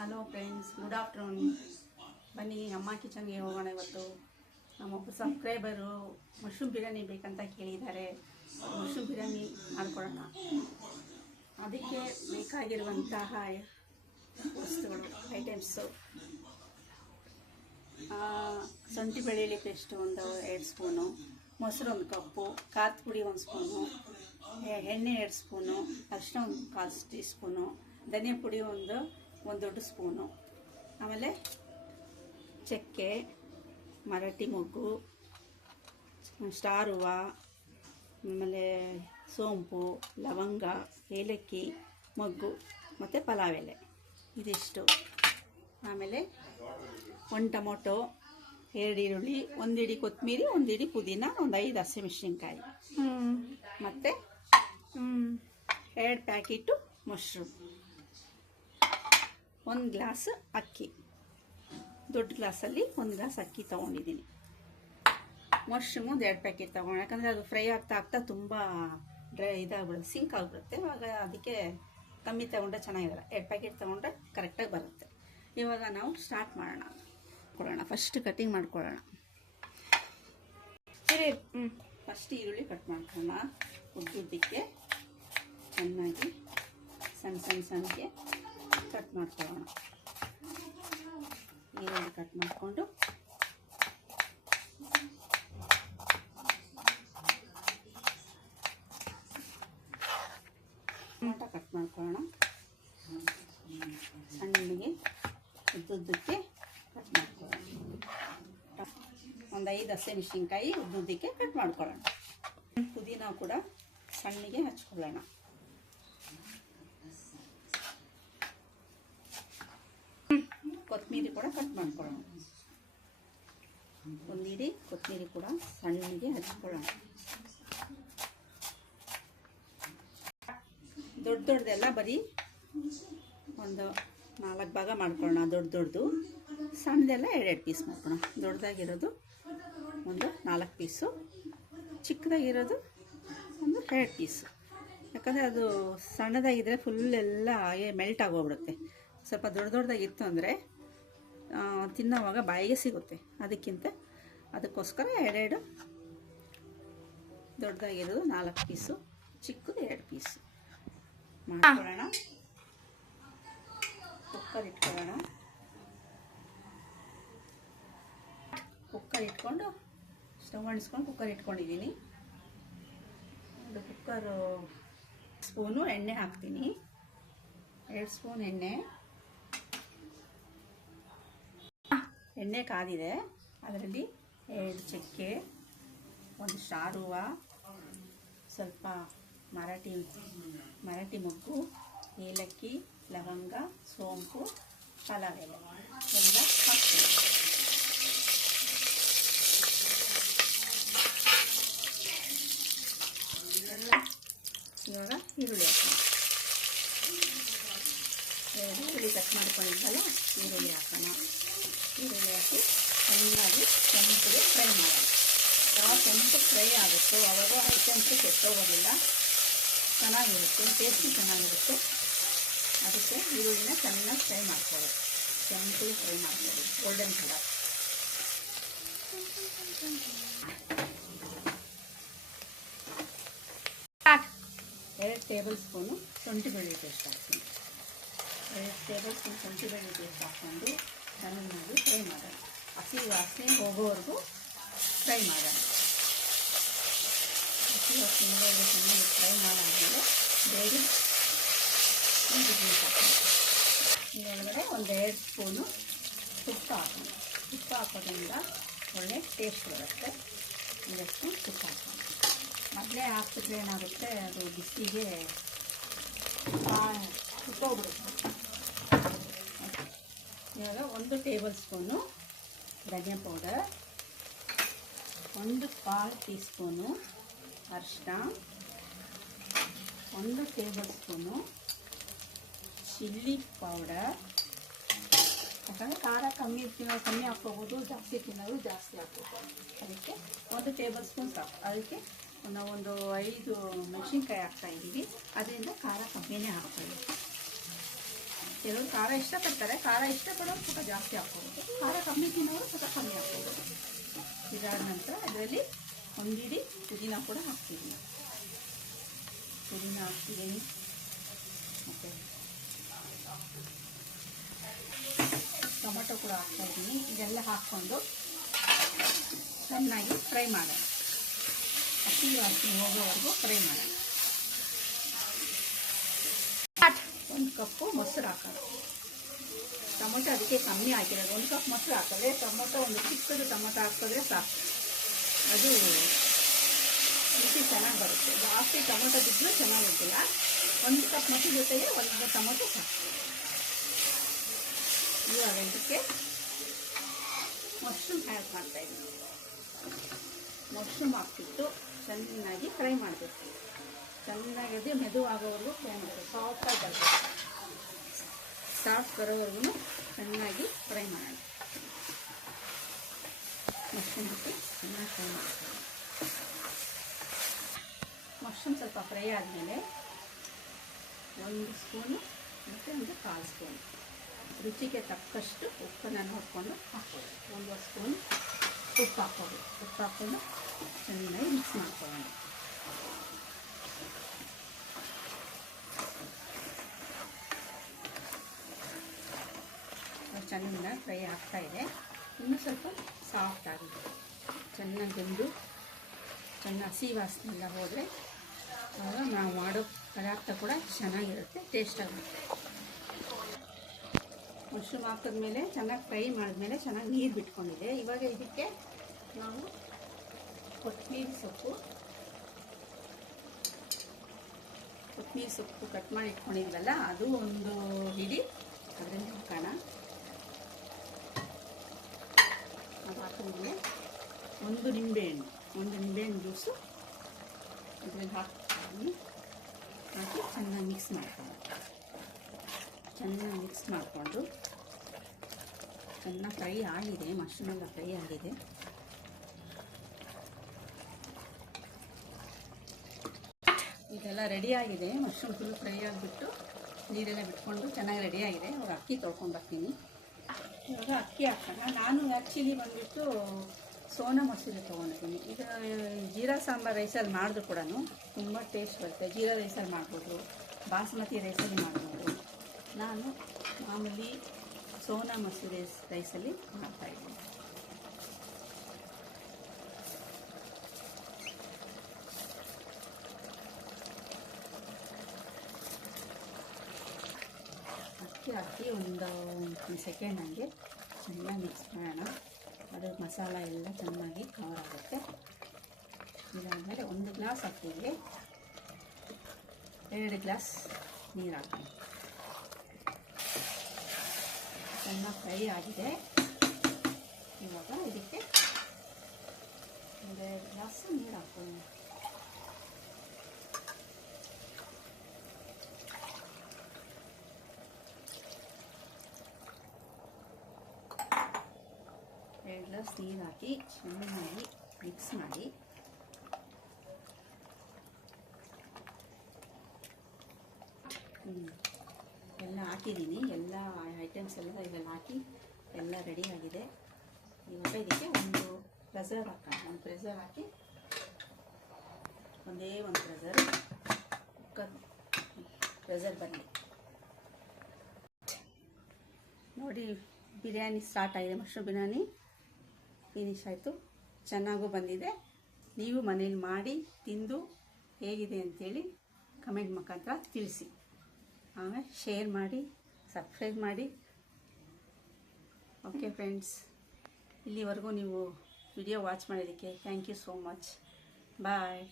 Hello friends, good afternoon. ಬನ್ನಿ ಅಮ್ಮ ಕಿಚನ್ಗೆ ಹೋಗೋಣ. ಇವತ್ತು ನಮ್ಮೊಬ್ಬರು ಸಬ್ಸ್ಕ್ರೈಬರು ಮಶ್ರೂಮ್ ಬಿರಿಯಾನಿ ಬೇಕಂತ ಕೇಳಿದ್ದಾರೆ. ಮಶ್ರೂಮ್ ಬಿರಿಯಾನಿ ಮಾಡ್ಕೊಳ್ಳೋಣ. ಅದಕ್ಕೆ ಬೇಕಾಗಿರುವಂತಹ ವಸ್ತುಗಳು ಐಟಮ್ಸು: ಶುಂಠಿ ಬೆಳ್ಳುಳ್ಳಿ ಪೇಸ್ಟು ಒಂದು 2 ಸ್ಪೂನು, ಮೊಸರು 1 ಕಪ್ಪು, ಖಾರದ ಪುಡಿ 1 ಸ್ಪೂನು, ಎಣ್ಣೆ 2 ಸ್ಪೂನು, ಅರಿಶಿನ 1/4 ಟೀ ಸ್ಪೂನು, ಧನಿಯಾ ಪುಡಿ ಒಂದು ದೊಡ್ಡ ಸ್ಪೂನು, ಆಮೇಲೆ ಚಕ್ಕೆ, ಮರಾಠಿ ಮೊಗ್ಗು, ಸ್ಟಾರ್ ಹೂವು, ಆಮೇಲೆ ಸೋಂಪು, ಲವಂಗ, ಏಲಕ್ಕಿ, ಮೊಗ್ಗು ಮತ್ತು ಪಲಾವ್ ಎಲೆ ಇದಿಷ್ಟು. ಆಮೇಲೆ 1 ಟೊಮೊಟೊ, 2 ಈರುಳ್ಳಿ, 1 ಹಿಡಿ ಕೊತ್ತಂಬರಿ, 1 ಹಿಡಿ ಪುದೀನ, ಒಂದು 5 ಹಸಿಮೆಣಸಿನ್ಕಾಯಿ ಮತ್ತು 2 ಪ್ಯಾಕೆಟು ಮಶ್ರೂಮ್, 1 ಗ್ಲಾಸ್ ಅಕ್ಕಿ. ದೊಡ್ಡ ಗ್ಲಾಸಲ್ಲಿ 1 ಗ್ಲಾಸ್ ಅಕ್ಕಿ ತೊಗೊಂಡಿದ್ದೀನಿ. ಮಶ್ರೂಮು 2 ಪ್ಯಾಕೆಟ್ ತೊಗೊಂಡು, ಯಾಕಂದರೆ ಅದು ಫ್ರೈ ಆಗ್ತಾ ತುಂಬ ಇದಾಗ್ಬಿಡುತ್ತೆ, ಸಿಂಕ್ ಆಗಿಬಿಡುತ್ತೆ. ಆವಾಗ ಅದಕ್ಕೆ ಕಮ್ಮಿ ತೊಗೊಂಡ್ರೆ ಚೆನ್ನಾಗಿರಲ್ಲ. 2 ಪ್ಯಾಕೆಟ್ ತೊಗೊಂಡ್ರೆ ಕರೆಕ್ಟಾಗಿ ಬರುತ್ತೆ. ಇವಾಗ ನಾವು ಸ್ಟಾರ್ಟ್ ಮಾಡೋಣ. ಫಸ್ಟ್ ಕಟಿಂಗ್ ಮಾಡ್ಕೊಳ್ಳೋಣ. ಫಸ್ಟ್ ಈರುಳ್ಳಿ ಕಟ್ ಮಾಡ್ಕೊಳ್ಳೋಣ. ಉದ್ದುದ್ದಕ್ಕೆ ಚೆನ್ನಾಗಿ ಸಣ್ಣಗೆ ಕಟ್ ಮಾಡ್ಕೊಳ್ಳೋಣ. ಈರುಳ್ಳಿ ಕಟ್ ಮಾಡಿಕೊಂಡು ಟೊಮೊಟೊ ಕಟ್ ಮಾಡ್ಕೊಳ್ಳೋಣ. ಸಣ್ಣಗೆ ಉದ್ದುದ್ದಕ್ಕೆ ಕಟ್ ಮಾಡ್ಕೊಳ್ಳೋಣ. ಒಂದು 5 ಹಸಿಮೆಣಸಿನ್ಕಾಯಿ ಉದ್ದುದ್ದಕ್ಕೆ ಕಟ್ ಮಾಡ್ಕೊಳ್ಳೋಣ. ಪುದೀನ ಕೂಡ ಸಣ್ಣಗೆ ಹಚ್ಕೊಳ್ಳೋಣ. ಕೊತ್ತಂಬರಿ ಕೂಡ ಕಟ್ ಮಾಡ್ಕೊಳ್ಳೋಣ. 1 ಹಿಡಿ ಕೊತ್ತಂಬರಿ ಕೂಡ ಸಣ್ಣಗೆ ಹಚ್ಕೊಳ್ಳೋಣ. ದೊಡ್ಡದೆಲ್ಲ ಬರೀ ಒಂದು 4 ಭಾಗ ಮಾಡ್ಕೊಳ್ಳೋಣ. ದೊಡ್ಡದು ಸಣ್ಣದೆಲ್ಲ 2 ಪೀಸ್ ಮಾಡ್ಕೊಳ್ಳೋಣ. ದೊಡ್ಡದಾಗಿರೋದು ಒಂದು 4 ಪೀಸು, ಚಿಕ್ಕದಾಗಿರೋದು ಒಂದು 2 ಪೀಸು. ಯಾಕಂದರೆ ಅದು ಸಣ್ಣದಾಗಿದ್ದರೆ ಫುಲ್ ಎಲ್ಲ ಮೆಲ್ಟ್ ಆಗೋಗ್ಬಿಡುತ್ತೆ. ಸ್ವಲ್ಪ ದೊಡ್ಡದಾಗಿತ್ತು ಅಂದರೆ ತಿನ್ನೋವಾಗ ಬಾಯಿಗೆ ಸಿಗುತ್ತೆ. ಅದಕ್ಕೋಸ್ಕರ 2 ದೊಡ್ಡದಾಗಿರೋದು 4 ಪೀಸು, ಚಿಕ್ಕದು 2 ಪೀಸು ಮಾಡ್ಕೊಳ್ಳೋಣ. ಕುಕ್ಕರ್ ಇಟ್ಕೊಂಡು ಸ್ಟವ್ ಅಂಟಿಸ್ಕೊಂಡು ಕುಕ್ಕರ್ ಇಟ್ಕೊಂಡಿದ್ದೀನಿ. ಒಂದು ಕುಕ್ಕರು ಸ್ಪೂನು ಎಣ್ಣೆ ಹಾಕ್ತೀನಿ. 2 ಸ್ಪೂನ್ ಎಣ್ಣೆ ಕಾದಿದೆ. ಅದರಲ್ಲಿ 2 ಚಕ್ಕೆ, 1 ಸ್ಟಾರ್ ಹೂವು, ಸ್ವಲ್ಪ ಮರಾಠಿ ಮೊಗ್ಗು, ಏಲಕ್ಕಿ, ಲವಂಗ, ಸೋಂಪು, ಪಲಾವ್ ಎಲೆ ಎಲ್ಲ ಹಾಕ್ತೀನಿ. ಇವಾಗ ಈರುಳ್ಳಿ ಹಾಕೋಣ. ಈರುಳ್ಳಿ ಕಟ್ ಮಾಡ್ಕೊಂಡಿದ್ದಲ್ಲ, ಈರುಳ್ಳಿ ಹಾಕೋಣ. ಈರುಳ್ಳಿ ಹಾಕಿ ಚೆನ್ನಾಗಿ ಕೆಂಪಗೆ ಫ್ರೈ ಮಾಡೋಣ. ಯಾವ ಕೆಂಪು ಫ್ರೈ ಆಗುತ್ತೋ ಅವಾಗ ಐಟಮ್ಸು ಕೆಟ್ಟೋಗೋದಿಲ್ಲ, ಚೆನ್ನಾಗಿರುತ್ತೆ, ಟೇಸ್ಟು ಚೆನ್ನಾಗಿರುತ್ತೆ. ಅದಕ್ಕೆ ಈರುಳ್ಳಿನ ಚೆನ್ನಾಗಿ ಫ್ರೈ ಮಾಡ್ಕೊಳ್ಳೋದು. ಕೆಂಪಗೆ ಫ್ರೈ ಮಾಡ್ಕೊಳ್ಳೋದು, ಗೋಲ್ಡನ್ ಕಲರ್. 2 ಟೇಬಲ್ ಸ್ಪೂನು ಶುಂಠಿ ಬೆಳ್ಳುಳ್ಳಿ ಪೇಸ್ಟ್ ಹಾಕ್ತೀನಿ. 2 ಟೇಬಲ್ ಸ್ಪೂನ್ ಶುಂಠಿ ಬೆಳ್ಳುಳ್ಳಿ ಪೇಸ್ಟ್ ಹಾಕ್ಕೊಂಡು ಚೆನ್ನಾಗಿ ಫ್ರೈ ಮಾಡೋಣ. ಹಸಿ ವಾಸನೆ ಹೋಗೋವರೆಗೂ ಫ್ರೈ ಮಾಡೋಣ. ಹಸಿ ವಾಸನೆ ಚೆನ್ನಾಗಿ ಫ್ರೈ ಮಾಡಾದ್ಮೇಲೆ ಬೇರೆ ಇಂಗ್ರೀಡಿಯೆಂಟ್ಸ್ ಹಾಕೋಣ. ಇದರೊಳಗಡೆ ಒಂದು 2 ಸ್ಪೂನು ತುಪ್ಪ ಹಾಕೋಣ. ತುಪ್ಪ ಹಾಕೋದ್ರಿಂದ ಒಳ್ಳೆ ಟೇಸ್ಟ್ ಬರುತ್ತೆ. 2 ಸ್ಪೂನ್ ತುಪ್ಪ ಹಾಕೋಣ. ಮೊದಲೇ ಹಾಕ್ತಿದ್ರೆ ಏನಾಗುತ್ತೆ, ಅದು ಬಿಸಿಗೆ ಸುಟ್ಟೋಗ್ಬಿಡುತ್ತೆ. ಇವಾಗ 1 ಟೇಬಲ್ ಸ್ಪೂನು ಧನಿಯಾ ಪೌಡರ್, 1/4 ಟೀ ಸ್ಪೂನು ಅರಿಶಿನ, 1 ಟೇಬಲ್ ಸ್ಪೂನು ಚಿಲ್ಲಿ ಪೌಡರ್. ಯಾಕಂದರೆ ಖಾರ ಕಮ್ಮಿ ಹಾಕ್ಕೋಬೋದು, ಜಾಸ್ತಿ ತಿನ್ನೋರು ಜಾಸ್ತಿ ಹಾಕ್ಬೋದು. ಅದಕ್ಕೆ 1 ಟೇಬಲ್ ಸ್ಪೂನ್ ಸಾಕು. ಅದಕ್ಕೆ ನಾವು ಒಂದು 5 ಮೆಣಸಿನ್ಕಾಯಿ ಹಾಕ್ತಾಯಿದ್ದೀವಿ, ಅದರಿಂದ ಖಾರ ಕಮ್ಮಿನೇ ಹಾಕ್ತೀವಿ. ಕೆಲವರು ಖಾರ ಇಷ್ಟಪಡ್ತಾರೆ, ಖಾರ ಇಷ್ಟಪಡೋರು ಸ್ವಲ್ಪ ಜಾಸ್ತಿ ಹಾಕ್ಬೋದು, ಖಾರ ಕಮ್ಮಿ ತಿನ್ನೋರು ಸ್ವಲ್ಪ ಕಮ್ಮಿ ಹಾಕ್ಬೋದು. ಇದಾದ ನಂತರ ಇದರಲ್ಲಿ ಒಂದಿಡಿ ಪುದೀನ ಕೂಡ ಹಾಕ್ತೀನಿ. ಪುದೀನ ಹಾಕ್ತಿದ್ದೀನಿ ಮತ್ತು ಟೊಮೊಟೊ ಕೂಡ ಹಾಕ್ತಾಯಿದ್ದೀನಿ. ಇದೆಲ್ಲ ಹಾಕ್ಕೊಂಡು ಚೆನ್ನಾಗಿ ಫ್ರೈ ಮಾಡೋಣ, ಹಸಿ ವಾಸನೆ ಹೋಗೋವರೆಗೂ ಫ್ರೈ ಮಾಡೋಣ. 1 ಕಪ್ಪು ಮೊಸರು ಹಾಕೋಣ. ಟೊಮೊಟೊ ಅದಕ್ಕೆ ಕಮ್ಮಿ ಹಾಕಿರೋದು, 1 ಕಪ್ ಮೊಸರು ಹಾಕಿದ್ರೆ ಟೊಮೊಟೊ ಒಂದು ಚಿಕ್ಕದು ಟೊಮೊಟೊ ಹಾಕಿದ್ರೆ ಸಾಕು, ಅದು ರುಚಿ ಚೆನ್ನಾಗಿ ಬರುತ್ತೆ. ಜಾಸ್ತಿ ಟೊಮೊಟೊ ಬಿದ್ದು ಚೆನ್ನಾಗಿರ್ತಿಲ್ಲ. 1 ಕಪ್ ಮೊಸರು ಜೊತೆಗೆ 1 ಟೊಮೊಟೊ ಸಾಕು. ಇವಾಗ ಇದಕ್ಕೆ ಮಶ್ರೂಮ್ ಆ್ಯಡ್ ಮಾಡ್ತಾಯಿದ್ದೀನಿ. ಮಶ್ರೂಮ್ ಹಾಕ್ಬಿಟ್ಟು ಚೆನ್ನಾಗಿ ಫ್ರೈ ಮಾಡಬೇಕು. ಚೆನ್ನಾಗಿ ಮೆದುವಾಗೋವರೆಗೂ ಫ್ರೈ ಮಾಡಬೇಕು. ಸಾಫ್ಟ್ ಬರೋವರೆಗೂ ಚೆನ್ನಾಗಿ ಫ್ರೈ ಮಾಡೋಣ. ಮಶ್ರೂಮ್ ಹಾಕಿ ಚೆನ್ನಾಗಿ ಫ್ರೈ ಮಾಡ್ತೀವಿ. ಮಶ್ರೂಮ್ ಸ್ವಲ್ಪ ಫ್ರೈ ಆದಮೇಲೆ 1 ಸ್ಪೂನು ಮತ್ತು 1/4 ಸ್ಪೂನ್ ರುಚಿಗೆ ತಕ್ಕಷ್ಟು ಉಪ್ಪನ್ನು ನೋಡಿಕೊಂಡು ಹಾಕ್ಬೋದು. 1 ಸ್ಪೂನ್ ಉಪ್ಪು ಹಾಕ್ಬೋದು. ಉಪ್ಪು ಹಾಕ್ಕೊಂಡು ಚೆನ್ನಾಗಿ ಮಿಕ್ಸ್ ಮಾಡ್ಕೊಳ್ಳೋಣ. ಚೆನ್ನಾಗಿ ಫ್ರೈ ಆಗ್ತಾಯಿದೆ. ಇನ್ನೂ ಸ್ವಲ್ಪ ಸಾಫ್ಟ್ ಆಗಿದೆ, ಚೆನ್ನಾಗಿ ಬೆಂದು ಚೆನ್ನಾಗಿ ಹಸಿ ವಾಸನೆ ಎಲ್ಲ ಹೋದರೆ ಆವಾಗ ನಾವು ಮಾಡೋ ಪದಾರ್ಥ ಕೂಡ ಚೆನ್ನಾಗಿರುತ್ತೆ, ಟೇಸ್ಟ್ ಆಗುತ್ತೆ. ಮಶ್ರೂಮ್ ಹಾಕಿದ್ಮೇಲೆ ಚೆನ್ನಾಗಿ ಫ್ರೈ ಮಾಡಿದ್ಮೇಲೆ ಚೆನ್ನಾಗಿ ನೀರು ಬಿಟ್ಕೊಂಡಿದೆ. ಇವಾಗ ಇದಕ್ಕೆ ನಾವು ಕೊತ್ತಂಬರಿ ಸೊಪ್ಪು ಕಟ್ ಮಾಡಿ ಇಟ್ಕೊಂಡಿದ್ವಲ್ಲ, ಅದು ಒಂದು ಹಿಡಿ ಅದರಲ್ಲಿ ಹಾಕೋಣ. ಅದು ಹಾಕಿದ್ಮೇಲೆ 1 ನಿಂಬೆಹಣ್ಣು ಜ್ಯೂಸು ಇದರಲ್ಲಿ ಹಾಕಿ ಚೆನ್ನಾಗಿ ಮಿಕ್ಸ್ ಮಾಡಿಕೊಂಡು ಚೆನ್ನಾಗಿ ಫ್ರೈ ಆಗಿದೆ. ಮಶ್ರೂಮ್ ಎಲ್ಲ ಫ್ರೈ ಆಗಿದೆ. ಇದೆಲ್ಲ ರೆಡಿಯಾಗಿದೆ. ಮಶ್ರೂಮ್ ಫುಲ್ ಫ್ರೈ ಆಗಿಬಿಟ್ಟು ನೀರೆಲ್ಲ ಬಿಟ್ಕೊಂಡು ಚೆನ್ನಾಗಿ ರೆಡಿಯಾಗಿದೆ. ಇವಾಗ ಅಕ್ಕಿ ತೊಳ್ಕೊಂಡು ಬರ್ತೀನಿ. ಇವಾಗ ಅಕ್ಕಿ ಹಾಕೋಣ. ನಾನು ಆ್ಯಕ್ಚುಲಿ ಬಂದುಬಿಟ್ಟು ಸೋನಾ ಮಸೂರಿ ತೊಗೊಂಡಿದ್ದೀನಿ. ಇದು ಜೀರಾ ಸಾಂಬಾರು ರೈಸಲ್ಲಿ ಮಾಡಿದ್ರು ಕೂಡ ತುಂಬ ಟೇಸ್ಟ್ ಬರುತ್ತೆ. ಜೀರಾ ರೈಸಲ್ಲಿ ಮಾಡ್ಬೋದು, ಬಾಸುಮತಿ ರೈಸಲ್ಲಿ ಮಾಡ್ಬೋದು. ನಾನು ಮಾಮೂಲಿ ಸೋನಾ ಮಸೂರಿ ರೈಸಲ್ಲಿ ಮಾಡ್ತಾಯಿದ್ದೀನಿ. ಅಕ್ಕಿ ಹಾಕಿ ಒಂದು ಸೆಕೆಂಡ್ ಹಂಗೆ ಚೆನ್ನಾಗಿ ಮಿಕ್ಸ್ ಮಾಡೋಣ. ಅದು ಮಸಾಲ ಎಲ್ಲ ಚೆನ್ನಾಗಿ ಕವರ್ ಆಗುತ್ತೆ. ಇದಾದಮೇಲೆ 1 ಗ್ಲಾಸ್ ಅಕ್ಕಿಗೆ 2 ಗ್ಲಾಸ್ ನೀರು ಹಾಕೋಣ. ಚೆನ್ನಾಗಿ ಫ್ರೈ ಆಗಿದೆ. ಇವಾಗ ಇದಕ್ಕೆ 2 ಗ್ಲಾಸ್ ನೀರು ಹಾಕೋಣ. ಗ್ಲಾಸ್ ನೀರು ಹಾಕಿ ಚೆನ್ನಾಗಿ ಮಿಕ್ಸ್ ಮಾಡಿ ಎಲ್ಲ ಹಾಕಿದ್ದೀನಿ. ಎಲ್ಲ ಐಟಮ್ಸ್ ಎಲ್ಲ ಇದರಲ್ಲಿ ಹಾಕಿ ಎಲ್ಲ ರೆಡಿಯಾಗಿದೆ. ಇವಾಗ ಇದಕ್ಕೆ ಒಂದು ಪ್ರೆಸರ್ ಹಾಕೋಣ. ಒಂದು ಪ್ರೆಸರ್ ಹಾಕಿ ಒಂದೇ ಒಂದು ಪ್ರೆಸರ್ ಬರಲಿ. ನೋಡಿ, ಬಿರಿಯಾನಿ ಸ್ಟಾರ್ಟ್ ಆಗಿದೆ. ಮಶ್ರೂಮ್ ಬಿರಿಯಾನಿ ಫಿನಿಶ್ ಆಯಿತು. ಚೆನ್ನಾಗೂ ಬಂದಿದೆ. ನೀವು ಮನೇಲಿ ಮಾಡಿ ತಿಂದು ಹೇಗಿದೆ ಅಂಥೇಳಿ ಕಮೆಂಟ್ ಮುಖಾಂತರ ತಿಳಿಸಿ. ಆಮೇಲೆ ಶೇರ್ ಮಾಡಿ, ಸಬ್ಸ್ಕ್ರೈಬ್ ಮಾಡಿ. ಓಕೆ ಫ್ರೆಂಡ್ಸ್, ಇಲ್ಲಿವರೆಗೂ ನೀವು ವಿಡಿಯೋ ವಾಚ್ ಮಾಡೋದಕ್ಕೆ thank you so much. Bye.